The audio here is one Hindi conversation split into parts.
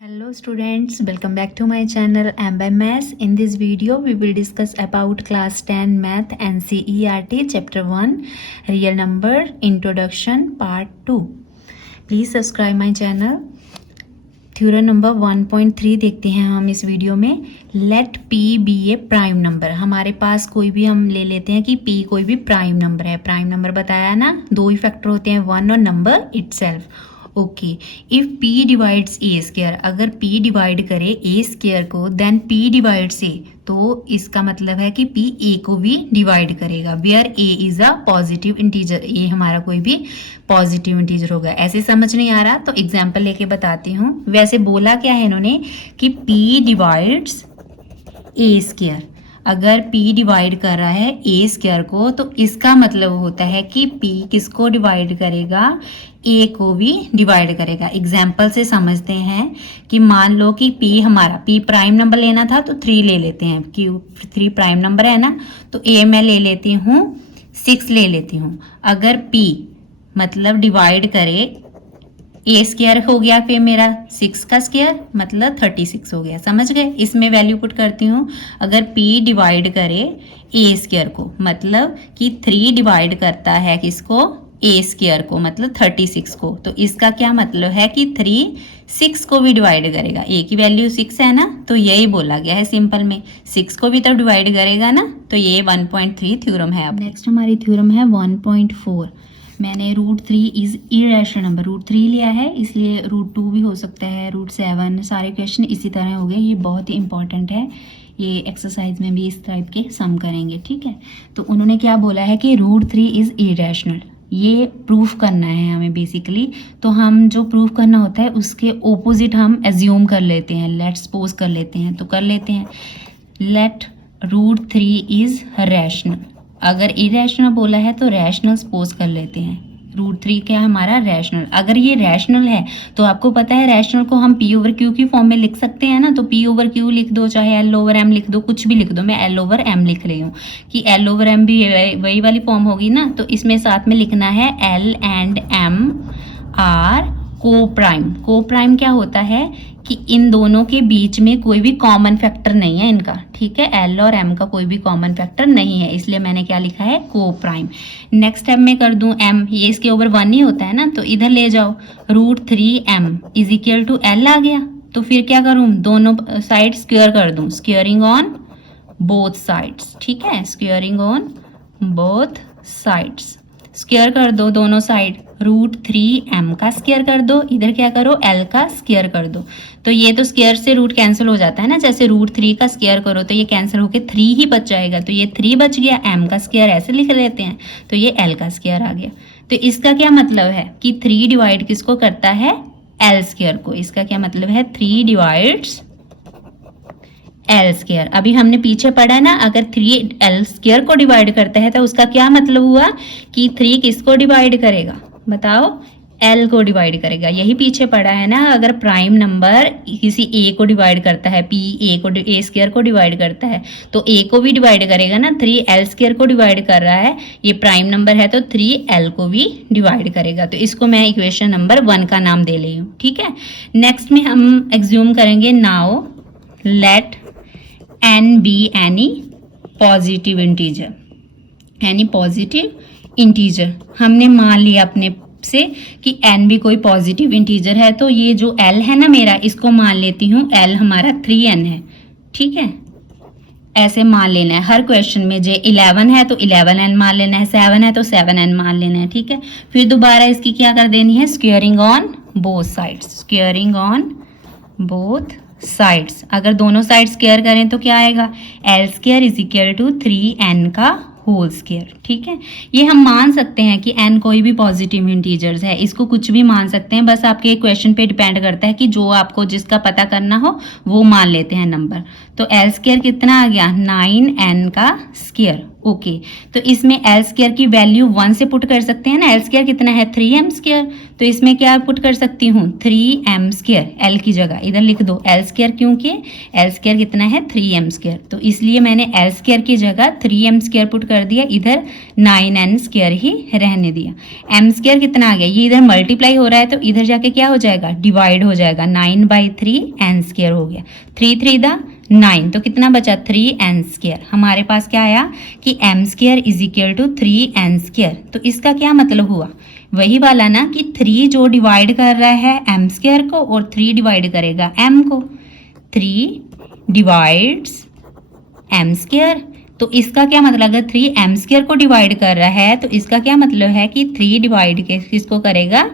Hello students, welcome back to my channel MBA Maths. In this video we will discuss about class 10 math NCERT chapter 1 real number introduction part 2. Please subscribe my channel. Theorem number 1.3 देखते हैं हम इस वीडियो में. लेट P बी ए प्राइम नंबर. हमारे पास कोई भी हम ले लेते हैं कि P कोई भी प्राइम नंबर है. प्राइम नंबर बताया ना, दो ही फैक्टर होते हैं, वन और number itself. Okay, if P divides A square, अगर P डिवाइड करे ए स्क्वायर को देन P डिवाइड्स ए, तो इसका मतलब है कि P ए को भी डिवाइड करेगा. Where a is a positive integer, a हमारा कोई भी पॉजिटिव इंटीजर होगा. ऐसे समझ नहीं आ रहा तो एग्जाम्पल लेके बताती हूँ. वैसे बोला क्या है इन्होंने कि P डिवाइड्स ए स्क्वायर. अगर P डिवाइड कर रहा है ए स्क्वायर को तो इसका मतलब होता है कि P किसको डिवाइड करेगा, ए को भी डिवाइड करेगा. एग्जाम्पल से समझते हैं कि मान लो कि P हमारा P प्राइम नंबर लेना था तो 3 ले लेते हैं, कि 3 प्राइम नंबर है ना, तो A मैं ले लेती हूँ 6 ले लेती हूँ. अगर P मतलब डिवाइड करे ए स्क्वायर हो गया, फिर मेरा 6 का स्क्वायर मतलब 36 हो गया. समझ गए? इसमें वैल्यू पुट करती हूँ. अगर P डिवाइड करे ए स्क्वायर को मतलब कि 3 डिवाइड करता है किसको, ए स्क्वायर को मतलब 36 को, तो इसका क्या मतलब है कि 3 6 को भी डिवाइड करेगा. ए की वैल्यू 6 है ना, तो यही बोला गया है सिंपल में, 6 को भी तो डिवाइड करेगा ना. तो ये 1.3 थ्योरम है. अब नेक्स्ट हमारी थ्योरम है 1.4. मैंने √3 इज इरेशनल नंबर, √3 लिया है इसलिए √2 भी हो सकता है, √7, सारे क्वेश्चन इसी तरह हो गए. ये बहुत ही इंपॉर्टेंट है, ये एक्सरसाइज में भी इस टाइप के सम करेंगे. ठीक है, तो उन्होंने क्या बोला है कि √3 इज इरेशनल, ये प्रूफ करना है हमें बेसिकली. तो हम जो प्रूफ करना होता है उसके ओपोजिट हम एज्यूम कर लेते हैं, लेट सपोज कर लेते हैं. तो कर लेते हैं, लेट √3 इज रैशनल. अगर इरेशनल बोला है तो रैशनल सपोज कर लेते हैं. √3 क्या है हमारा, रैशनल. अगर ये रैशनल है तो आपको पता है रैशनल को हम P/Q की फॉर्म में लिख सकते हैं ना, तो P/Q लिख दो, चाहे L/M लिख दो, कुछ भी लिख दो. मैं L/M लिख रही हूँ कि L/M भी वही वाली फॉर्म होगी ना, तो इसमें साथ में लिखना है L and M आर को प्राइम. को प्राइम क्या होता है कि इन दोनों के बीच में कोई भी कॉमन फैक्टर नहीं है इनका. ठीक है, L और M का कोई भी कॉमन फैक्टर नहीं है, इसलिए मैंने क्या लिखा है, को प्राइम. नेक्स्ट स्टेप में कर दूं M, ये इसके ओवर 1 ही होता है ना, तो इधर ले जाओ, √3M is equal to L आ गया. तो फिर क्या करूं, दोनों साइड स्क्वायर कर दूं, स्क्वायरिंग ऑन बोथ साइड्स. ठीक है, squaring on both sides, square कर दो दोनों साइड. √3M का स्क्वायर कर दो, इधर क्या करो, L का स्क्वायर कर दो. तो ये तो स्क्वायर से रूट कैंसिल हो जाता है ना, जैसे √3 का स्क्वायर करो तो ये कैंसिल होके 3 ही बच जाएगा, तो ये 3 बच गया. M का स्क्वायर ऐसे लिख लेते हैं, तो ये L का स्क्वायर आ गया. तो इसका क्या मतलब है कि 3 डिवाइड किसको करता है, L स्क्वायर को. इसका क्या मतलब है, 3 डिवाइड्स L स्क्वायर. अभी हमने पीछे पढ़ा ना, अगर 3 L स्क्वायर को डिवाइड करता है तो उसका क्या मतलब हुआ कि 3 किसको डिवाइड करेगा, बताओ, L को डिवाइड करेगा. यही पीछे पढ़ा है ना, अगर प्राइम नंबर किसी A को डिवाइड करता है, P A स्क्वायर को डिवाइड करता है तो A को भी डिवाइड करेगा ना. 3 L स्क्वायर को डिवाइड कर रहा है, ये प्राइम नंबर है तो 3 L को भी डिवाइड करेगा. तो इसको मैं इक्वेशन नंबर 1 का नाम दे रही हूँ. ठीक है, नेक्स्ट में हम एग्ज्यूम करेंगे, now let N be any positive integer. Any positive integer हमने मान लिया अपने से कि N भी कोई पॉजिटिव इंटीजर है, तो ये जो L है ना मेरा, इसको मान लेती हूँ L हमारा 3N है. ठीक है, ऐसे मान लेना है हर क्वेश्चन में. जे 11 है तो 11N मान लेना है, 7 है तो 7N मान लेना है. ठीक है, फिर दोबारा इसकी क्या कर देनी है, squaring on both sides, squaring on both sides. अगर दोनों साइड स्क्वायर करें तो क्या आएगा, L square is equal to 3N का होल स्क्वायर. ठीक है, ये हम मान सकते हैं कि N कोई भी पॉजिटिव इंटीजर्स है, इसको कुछ भी मान सकते हैं, बस आपके क्वेश्चन पे डिपेंड करता है कि जो आपको जिसका पता करना हो वो मान लेते हैं नंबर. तो L स्क्वायर कितना आ गया, 9N का स्क्वायर. ओके तो इसमें एल स्क्वायर की वैल्यू 1 से पुट कर सकते हैं ना। एल स्क्वायर कितना है 3m स्क्वायर, तो इसमें क्या पुट कर सकती हूँ 3m स्क्वायर, एल की जगह इधर लिख दो एल स्क्वायर, क्योंकि एल स्क्वायर कितना है 3m स्क्वायर, तो इसलिए मैंने एल स्क्वायर की जगह 3m स्क्वायर पुट कर दिया, इधर 9n स्क्वायर ही रहने दिया। m स्क्वायर कितना आ गया, ये इधर मल्टीप्लाई हो रहा है तो इधर जाके क्या हो जाएगा डिवाइड हो जाएगा, 9/3 n स्क्वायर हो गया, 3 3 दा 9, तो कितना बचा 3n स्क्वायर। हमारे पास क्या आया कि m square is equal to 3n square. तो इसका क्या मतलब हुआ, वही वाला ना कि 3 जो डिवाइड कर रहा है m स्क्वायर को और 3 डिवाइड करेगा m को, 3 डिवाइड्स m स्क्वायर। तो इसका क्या मतलब, अगर 3m स्क्वायर को डिवाइड कर रहा है तो इसका क्या मतलब है कि 3 डिवाइड किसको करेगा,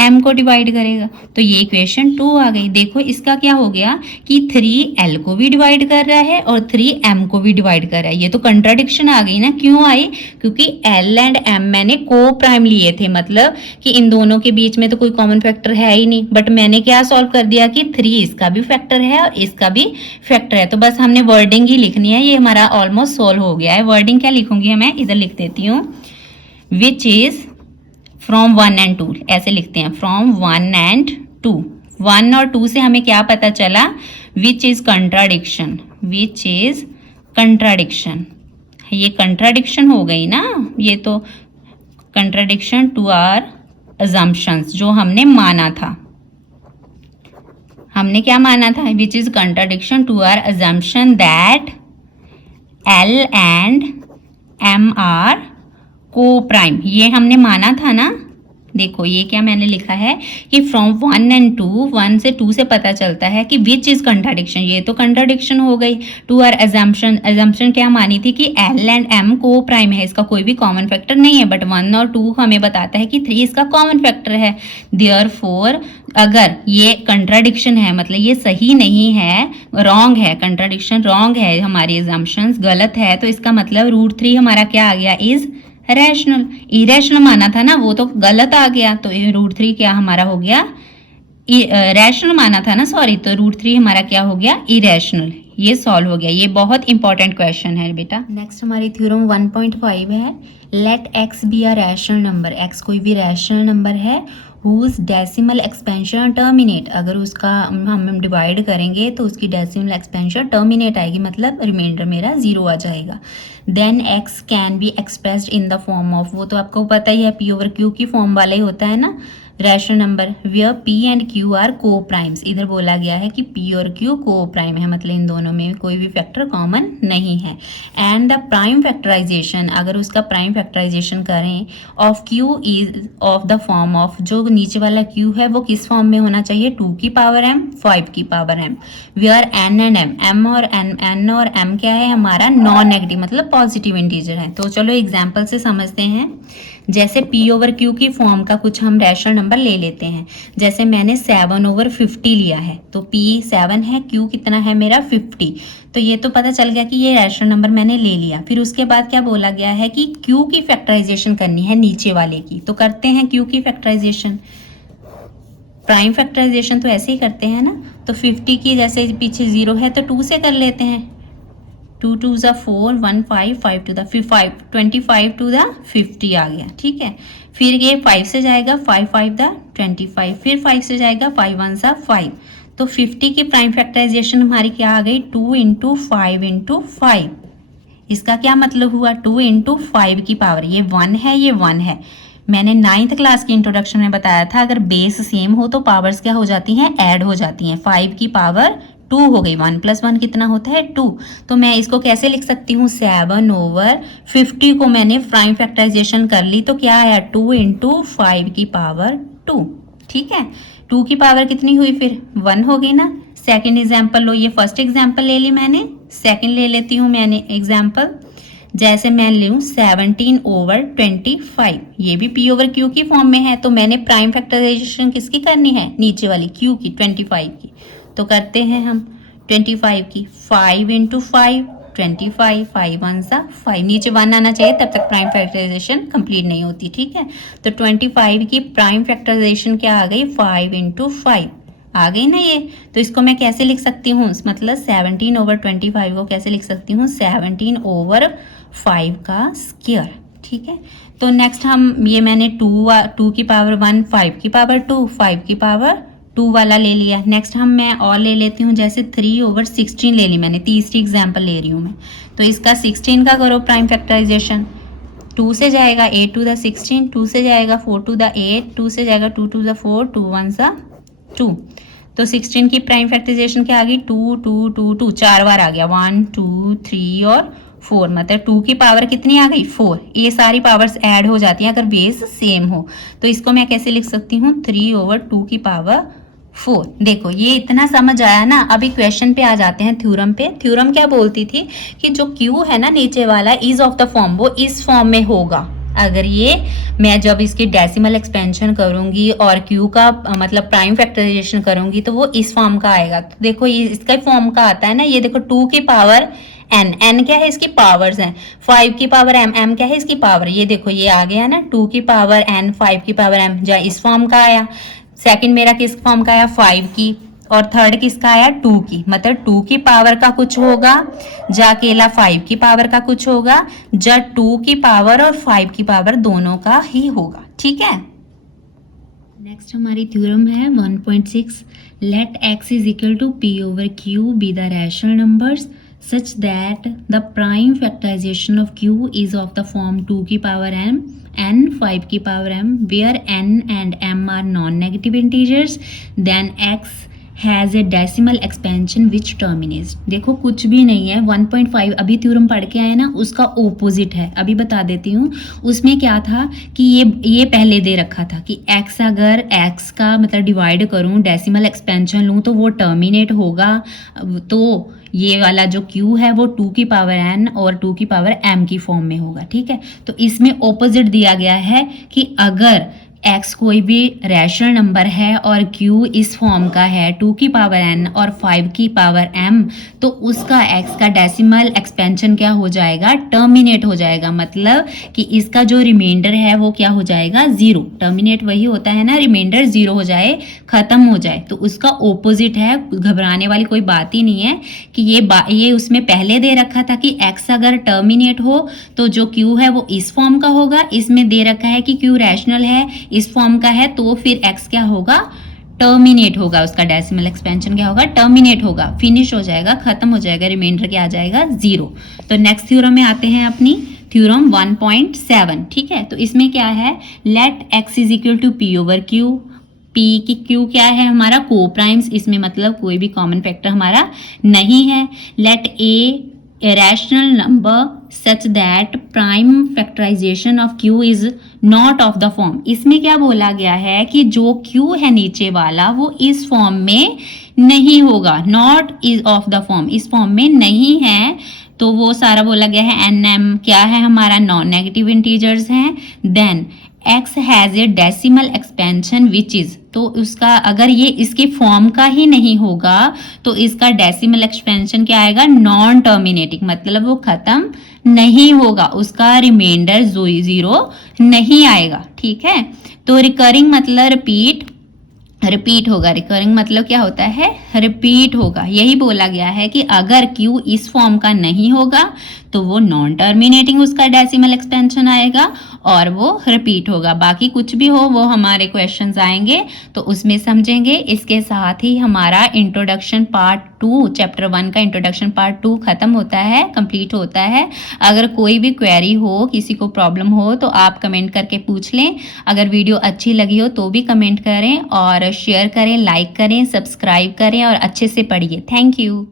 m को डिवाइड करेगा। तो ये इक्वेशन 2 आ गई। देखो इसका क्या हो गया कि 3l को भी डिवाइड कर रहा है और 3m को भी डिवाइड कर रहा है। ये तो कंट्राडिक्शन आ गई ना, क्यों आई, क्योंकि l एंड m मैंने को प्राइम लिए थे, मतलब कि इन दोनों के बीच में तो कोई कॉमन फैक्टर है ही नहीं, बट मैंने क्या सॉल्व कर दिया कि 3 इसका भी फैक्टर है और इसका भी फैक्टर है, तो बस हमने वर्डिंग ही लिखनी है। ये हमारा ऑलमोस्ट सॉल्व हो गया है। वर्डिंग क्या लिखूंगी मैं, इधर लिख देती हूँ, विच इज फ्रॉम 1 and 2, ऐसे लिखते हैं फ्रॉम 1 and 2। 1 और 2 से हमें क्या पता चला, विच is contradiction, which is contradiction, ये कंट्राडिक्शन हो गई ना, ये तो कंट्राडिक्शन टू आवर अजम्पशंस, जो हमने माना था। हमने क्या माना था, which is contradiction to our assumption that L and M are coprime, ये हमने माना था ना। देखो ये क्या मैंने लिखा है कि फ्रॉम 1 and 2, 1 से 2 से पता चलता है कि विच इज कंट्राडिक्शन, ये तो कंट्राडिक्शन हो गई टू आर अजम्पशन। अजम्पशन क्या मानी थी कि L एंड M को प्राइम है, इसका कोई भी कॉमन फैक्टर नहीं है, बट 1 और 2 हमें बताता है कि 3 इसका कॉमन फैक्टर है। देयरफॉर अगर ये कंट्राडिक्शन है, मतलब ये सही नहीं है, रॉन्ग है, कंट्राडिक्शन रॉन्ग है, हमारी अजम्पशंस गलत है, तो इसका मतलब √3 हमारा क्या आ गया, इज रैशनल। इरेशनल माना था ना, वो तो गलत आ गया, तो ये √3 क्या हमारा हो गया, रैशनल माना था ना, सॉरी, तो √3 हमारा क्या हो गया, इरेशनल। ये सॉल्व हो गया। ये बहुत इंपॉर्टेंट क्वेश्चन है बेटा। नेक्स्ट हमारी थ्योरम 1.5 है, let x be a rational number, x कोई भी रैशनल नंबर है हुज डेसिमल एक्सपेंशन टर्मिनेट, अगर उसका हम डिवाइड करेंगे तो उसकी डेसिमल एक्सपेंशन टर्मिनेट आएगी, मतलब रिमाइंडर मेरा 0 आ जाएगा। Then x can be expressed in the form of, वो तो आपको पता ही है p/q की फॉर्म वाला ही होता है ना rational number, where p and q are coprimes. इधर बोला गया है कि p और q को प्राइम है, मतलब इन दोनों में कोई भी फैक्टर कॉमन नहीं है। एंड द प्राइम फैक्टराइजेशन, अगर उसका प्राइम फैक्टराइजेशन करें of q is of the form of, जो नीचे वाला q है वो किस फॉर्म में होना चाहिए, 2 की पावर m 5 की power m, wear n and m और n और m क्या है हमारा नॉन नेगेटिव, मतलब पॉजिटिव इंटीजर है। तो चलो एग्जाम्पल से समझते हैं। जैसे p/q की फॉर्म का कुछ हम रैशनल नंबर ले लेते हैं, जैसे मैंने 7/50 लिया है, तो p 7 है, q कितना है मेरा 50, तो ये तो पता चल गया कि ये रैशनल नंबर मैंने ले लिया। फिर उसके बाद क्या बोला गया है कि q की फैक्टराइजेशन करनी है नीचे वाले की, तो करते हैं q की फैक्टराइजेशन। प्राइम फैक्टराइजेशन तो ऐसे ही करते हैं ना, तो 50 की जैसे पीछे 0 है तो 2 से कर लेते हैं, 2 2 4 1 5 5 to the 5 25 to the 50 आ गया, ठीक है। फिर ये 5 से जाएगा 5 5 द 25, फिर 5 से जाएगा 5 1 सा 5, तो 50 की प्राइम फैक्टराइजेशन हमारी क्या आ गई 2 × 5 × 5। इसका क्या मतलब हुआ 2 × 5 की पावर, ये 1 है, ये 1 है। मैंने 9th क्लास की इंट्रोडक्शन में बताया था अगर बेस सेम हो तो पावर्स क्या हो जाती हैं, ऐड हो जाती हैं। 5 की पावर 2 हो गई, 1 + 1 कितना होता है 2। तो मैं इसको कैसे लिख सकती हूँ 7/50 को मैंने प्राइम फैक्टराइजेशन कर ली, तो क्या आया 2 × 5 की पावर 2, ठीक है। 2 की पावर कितनी हुई फिर 1 हो गई ना। सेकंड एग्जाम्पल लो, ये फर्स्ट एग्जाम्पल ले ली मैंने, सेकंड ले लेती हूँ मैंने एग्जाम्पल। जैसे मैं लूँ 17/25, ये भी p/q की फॉर्म में है, तो मैंने प्राइम फैक्टराइजेशन किसकी करनी है, नीचे वाली q की 25 की, तो करते हैं हम 25 की 5 × 5 25, 5 1 सा 5, नीचे 1 आना चाहिए तब तक प्राइम फैक्टराइजेशन कंप्लीट नहीं होती, ठीक है। तो 25 की प्राइम फैक्टराइजेशन क्या आ गई 5 × 5 आ गई ना ये। तो इसको मैं कैसे लिख सकती हूँ, मतलब 17/25 को कैसे लिख सकती हूँ 17/5 5 का स्क्वायर, ठीक है। तो नेक्स्ट हम ये मैंने 2 की पावर 1, 5 की पावर 2, 5 की पावर 2 वाला ले लिया। नेक्स्ट मैं और ले लेती हूँ, जैसे 3/16 ले ली मैंने, तीसरी एग्जाम्पल ले रही हूँ मैं। तो इसका 16 का करो प्राइम फैक्टराइजेशन। 2 से जाएगा 8 to the 16, 2 से जाएगा 4 to the 8, 2 से जाएगा 2 to the 4, 2 1 2। तो 16 की प्राइम फैक्टराइजेशन क्या आ गई, 2 2 2 2, 4 बार आ गया, 1 2 3 और 4, मतलब 2 की पावर कितनी आ गई, 4। ये सारी पावर्स ऐड हो जाती हैं अगर बेस सेम हो। तो इसको मैं कैसे लिख सकती हूँ, 3/2 की पावर 4। देखो ये इतना समझ आया ना। अभी क्वेश्चन पे आ जाते हैं, थ्योरम पे। थ्योरम क्या बोलती थी कि जो क्यू है ना नीचे वाला, इज ऑफ द फॉर्म, वो इस फॉर्म में होगा। अगर ये मैं जब इसकी डेसिमल एक्सपेंशन करूंगी और क्यू का मतलब प्राइम फैक्टराइजेशन करूंगी तो वो इस फॉर्म का आएगा। तो देखो ये इसका फॉर्म का आता है ना, ये देखो 2 की पावर n क्या है, इसकी पावर्स हैं। 5 की पावर m क्या है, इसकी पावर। ये देखो ये आ गया ना, 2 की पावर n, 5 की पावर m, जो इस फॉर्म का आया। सेकंड मेरा किस फॉर्म का आया, 5 की, और थर्ड किसका आया, 2 की। मतलब 2 की पावर का कुछ होगा, जा अकेला 5 की पावर का कुछ होगा, जा 2 की पावर और 5 की पावर दोनों का ही होगा, ठीक है। नेक्स्ट हमारी थ्योरम है 1.6, let x is equal to p/q be the rational numbers such that the prime factorization of q is of the form 2 की पावर m, n 5 की power m, where n and m are non-negative integers, then x has a decimal expansion which terminates. देखो कुछ भी नहीं है, 1.5 अभी थ्योरम पढ़ के आए ना, उसका ओपोजिट है। अभी बता देती हूँ। उसमें क्या था कि ये पहले दे रखा था कि x अगर x का मतलब डिवाइड करूँ, डेसिमल एक्सपेंशन लूँ तो वो टर्मिनेट होगा। तो ये वाला जो q है वो 2 की पावर n और 2 की पावर m की फॉर्म में होगा, ठीक है। तो इसमें ओपोजिट दिया गया है कि अगर x कोई भी रैशनल नंबर है और q इस फॉर्म का है 2 की पावर n और 5 की पावर m, तो उसका x का डेसिमल एक्सपेंशन क्या हो जाएगा, टर्मिनेट हो जाएगा। मतलब कि इसका जो रिमाइंडर है वो क्या हो जाएगा, 0। टर्मिनेट वही होता है ना, रिमाइंडर 0 हो जाए, खत्म हो जाए। तो उसका ओपोजिट है, घबराने वाली कोई बात ही नहीं है कि ये उसमें पहले दे रखा था कि x अगर टर्मिनेट हो तो जो q है वो इस फॉर्म का होगा। इसमें दे रखा है कि q रैशनल है, इस फॉर्म का है, तो फिर x क्या होगा, टर्मिनेट होगा। उसका डेसिमल एक्सपेंशन क्या होगा, टर्मिनेट होगा, फिनिश हो जाएगा, खत्म हो जाएगा, रिमाइंडर क्या आ जाएगा, 0। तो नेक्स्ट थ्योरम में आते हैं अपनी थ्योरम 1.7, ठीक है। तो इसमें क्या है, let x is equal to p/q। p की q क्या है हमारा, को प्राइम्स, इसमें मतलब कोई भी कॉमन फैक्टर हमारा नहीं है। Let a rational number such that prime factorisation of q is not of the form. इसमें क्या बोला गया है कि जो q है नीचे वाला वो इस फॉर्म में नहीं होगा, not is of the form, इस फॉर्म में नहीं है। तो वो सारा बोला गया है, n m क्या है हमारा, नॉन नेगेटिव इंटीजर्स हैं। Then x has a decimal expansion which is, तो उसका अगर ये इसके फॉर्म का ही नहीं होगा तो इसका डेसिमल एक्सपेंशन क्या आएगा, नॉन टर्मिनेटिंग, मतलब वो खत्म नहीं होगा, उसका रिमाइंडर 0 नहीं आएगा, ठीक है। तो रिकरिंग मतलब रिपीट होगा। रिकरिंग मतलब क्या होता है, रिपीट होगा। यही बोला गया है कि अगर q इस फॉर्म का नहीं होगा तो वो नॉन टर्मिनेटिंग उसका डेसिमल एक्सपेंशन आएगा और वो रिपीट होगा। बाकी कुछ भी हो वो हमारे क्वेश्चंस आएंगे तो उसमें समझेंगे। इसके साथ ही हमारा इंट्रोडक्शन पार्ट 2, चैप्टर 1 का इंट्रोडक्शन पार्ट 2 खत्म होता है, कंप्लीट होता है। अगर कोई भी क्वेरी हो, किसी को प्रॉब्लम हो तो आप कमेंट करके पूछ लें। अगर वीडियो अच्छी लगी हो तो भी कमेंट करें और शेयर करें, लाइक करें, सब्सक्राइब करें और अच्छे से पढ़िए। Thank you.